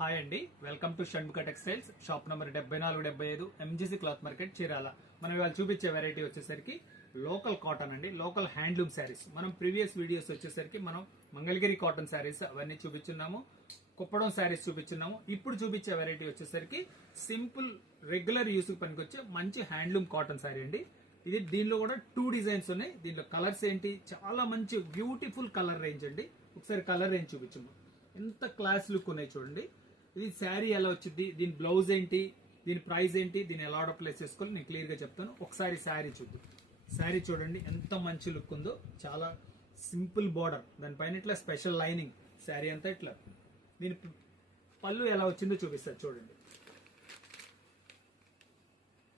Hi అండి, welcome to Shanmukha textiles. Shop number 7475 MGC cloth market Chirala. మనం ఇవాళ చూపించే వెరైటీ వచ్చేసరికి లోకల్ కాటన్ అండి, లోకల్ హ్యాండ్లూమ్ శారీస్. మనం ప్రీవియస్ వీడియోస్ వచ్చేసరికి మనం మంగళగిరి కాటన్ శారీస్ అవన్నీ చూపించున్నాము, కుప్పడం శారీస్ చూపించున్నాము. ఇప్పుడు చూపించే వెరైటీ వచ్చేసరికి సింపుల్ రెగ్యులర్ యూస్ కి పనికొచ్చే మంచి హ్యాండ్లూమ్ కాటన్ శారీ అండి. ఇది దీనిలో కూడా 2 డిజైన్స్ ఉన్నాయి. దీనిలో కలర్స్ ఏంటి, చాలా మంచి బ్యూటిఫుల్ కలర్ రేంజ్ అండి. ఒకసారి కలర్ రేంజ్ చూపించము, ఎంత క్లాస్ లుక్ ఉన్నాయి చూడండి. ఇది శారీ ఎలా వచ్చింది, దీని బ్లౌజ్ ఏంటి, దీని ప్రైస్ ఏంటి, దీని ఎలా ఆర్డర్ ప్లేస్ చేసుకోవాలి నేను క్లియర్ గా చెప్తాను. ఒకసారి శారీ చూద్దాం. శారీ చూడండి ఎంత మంచి లుక్ ఉందో, చాలా సింపుల్ బార్డర్, దానిపైన ఇట్లా స్పెషల్ లైనింగ్, శారీ అంతా ఇట్లా. దీని పళ్ళు ఎలా వచ్చిందో చూపిస్తారు చూడండి.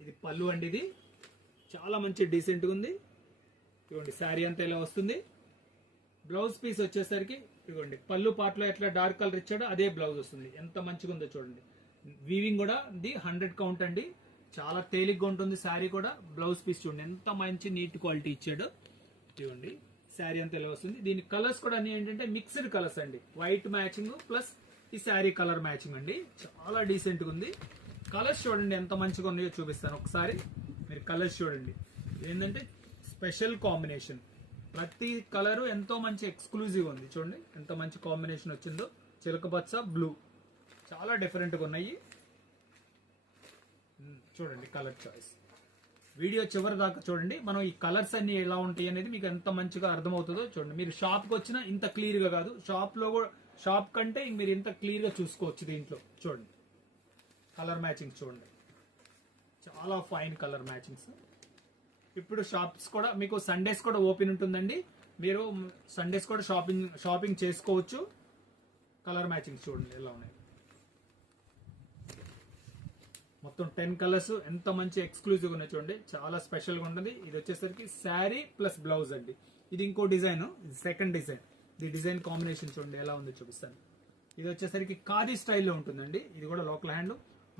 ఇది పళ్ళు అండి, ఇది చాలా మంచి డీసెంట్ గా ఉంది. ఇదిగోండి శారీ అంతా ఎలా వస్తుంది. బ్లౌజ్ పీస్ వచ్చేసరికి ఇదిగోండి పళ్ళు పార్ట్ లో ఎట్లా డార్క్ కలర్ ఇచ్చాడో అదే బ్లౌజ్ వస్తుంది. ఎంత మంచిగా ఉందో చూడండి. వీవింగ్ కూడా ఇది 100 కౌంట్ అండి, చాలా తేలిగ్గా ఉంటుంది శారీ కూడా. బ్లౌజ్ పీస్ చూడండి ఎంత మంచి నీట్ క్వాలిటీ ఇచ్చాడు. ఇదిగోండి శారీ అంతా ఎలా వస్తుంది. దీని కలర్స్ కూడా అన్ని ఏంటంటే మిక్స్డ్ కలర్స్ అండి, వైట్ మ్యాచింగ్ ప్లస్ ఈ శారీ కలర్ మ్యాచింగ్ అండి. చాలా డీసెంట్ గా ఉంది. కలర్స్ చూడండి ఎంత మంచిగా ఉన్నాయో చూపిస్తాను ఒకసారి. మీరు కలర్స్ చూడండి, ఏంటంటే స్పెషల్ కాంబినేషన్. ప్రతి కలర్ ఎంతో మంచి ఎక్స్క్లూజివ్ ఉంది. చూడండి ఎంత మంచి కాంబినేషన్ వచ్చిందో, చిలకపచ్చ బ్లూ, చాలా డిఫరెంట్ గా ఉన్నాయి. చూడండి కలర్ చాయిస్. వీడియో చివరి దాకా చూడండి. మనం ఈ కలర్స్ అన్ని ఎలా ఉంటాయి అనేది మీకు ఎంత మంచిగా అర్థమవుతుందో చూడండి. మీరు షాప్ కి వచ్చినా ఇంత క్లియర్ గా కాదు, షాప్ లో కూడా షాప్ కంటే మీరు ఇంత క్లియర్ గా చూసుకోవచ్చు. దీంట్లో చూడండి కలర్ మ్యాచింగ్ చూడండి, చాలా ఫైన్ కలర్ మ్యాచింగ్స్. ఇప్పుడు షాప్స్ కూడా మీకు సండేస్ కూడా ఓపెన్ ఉంటుందండి, మీరు సండేస్ కూడా షాపింగ్ చేసుకోవచ్చు. కలర్ మ్యాచింగ్ చూడండి ఎలా ఉన్నాయి. మొత్తం 10 కలర్స్ ఎంత మంచి ఎక్స్క్లూజివ్ ఉన్నాయి చూడండి, చాలా స్పెషల్ గా ఉంటుంది. ఇది వచ్చేసరికి శారీ ప్లస్ బ్లౌజ్ అండి. ఇది ఇంకో డిజైన్, ఇది సెకండ్ డిజైన్. ఈ డిజైన్ కాంబినేషన్ చూడండి ఎలా ఉందో చూపిస్తాను. ఇది వచ్చేసరికి ఖాదీ స్టైల్లో ఉంటుందండి. ఇది కూడా లోకల్ హ్యాండ్.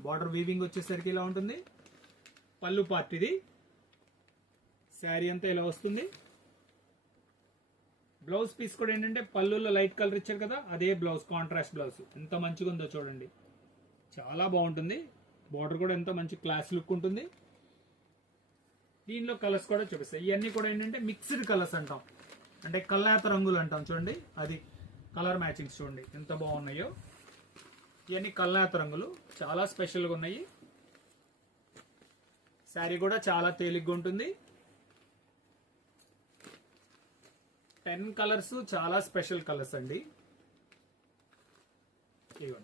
బార్డర్ వీవింగ్ వచ్చేసరికి ఇలా ఉంటుంది. పళ్ళు పార్ట్ ఇది. శారీ అంతా ఇలా వస్తుంది. బ్లౌజ్ పీస్ కూడా ఏంటంటే పళ్ళులో లైట్ కలర్ ఇచ్చారు కదా, అదే బ్లౌజ్, కాంట్రాస్ట్ బ్లౌజ్. ఎంత మంచిగా ఉందో చూడండి, చాలా బాగుంటుంది. బార్డర్ కూడా ఎంత మంచి క్లాస్ లుక్ ఉంటుంది. దీనిలో కలర్స్ కూడా చూపిస్తాయి. ఇవన్నీ కూడా ఏంటంటే మిక్స్డ్ కలర్స్ అంటాం, అంటే కల్లాత రంగులు అంటాం చూడండి. అది కలర్ మ్యాచింగ్స్ చూడండి ఎంత బాగున్నాయో. ఇవన్నీ కల్లాత రంగులు, చాలా స్పెషల్ గా ఉన్నాయి. శారీ కూడా చాలా తేలిగ్గా ఉంటుంది. 10 కలర్స్, చాలా స్పెషల్ కలర్స్ అండి. ఇవ్వండి